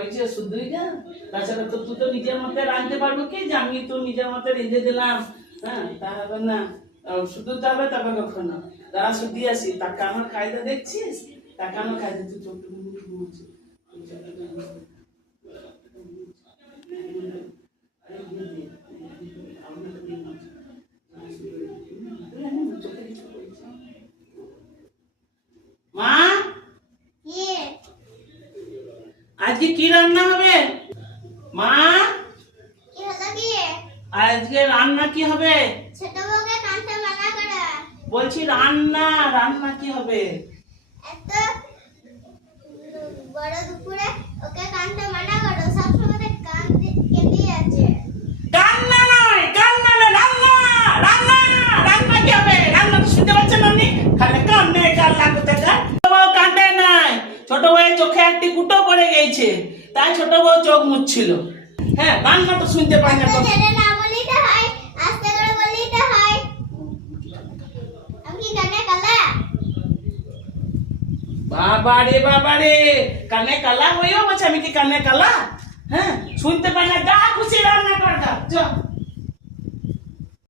হয়েছে শুধুই যা তাছাড়া তো তুই তো নিজের মতে রাঁধতে পারব কি? যে আমি তো নিজের মতে রেঁধে দিলাম। হ্যাঁ তা হবে না। শুধু শুধু আসি তাকানোর কায়দা দেখছিস? তাকানোর কায়দা তুই মা কি আজকে কি রান্না হবে? মা? আজকে রান্না কি হবে? বলছি রান্না রান্না কি হবে? বড় দুপুরে ওকে কানতে মানা করো সবসময় কান কেটে আছে রান্না নয় রান্না নয় রান্না রান্না রান্না কি হবে রান্না তো শুনতে পাচ্ছেন আপনি খালি কান্নে কাল লাগতে ছোট বউ কান্দে নাই ছোট বউয়ের চোখে একটি কুটো পড়ে গেছে। তাই ছোট বউ চোখ মুছছিল। হ্যাঁ রান্না তো শুনতে পাই না বাবা রে বাবা রে কানে কালা? হইও বলছে আমি কি কানে কালা? হ্যাঁ শুনতে পাই না। যা খুশি রান্না কর যা।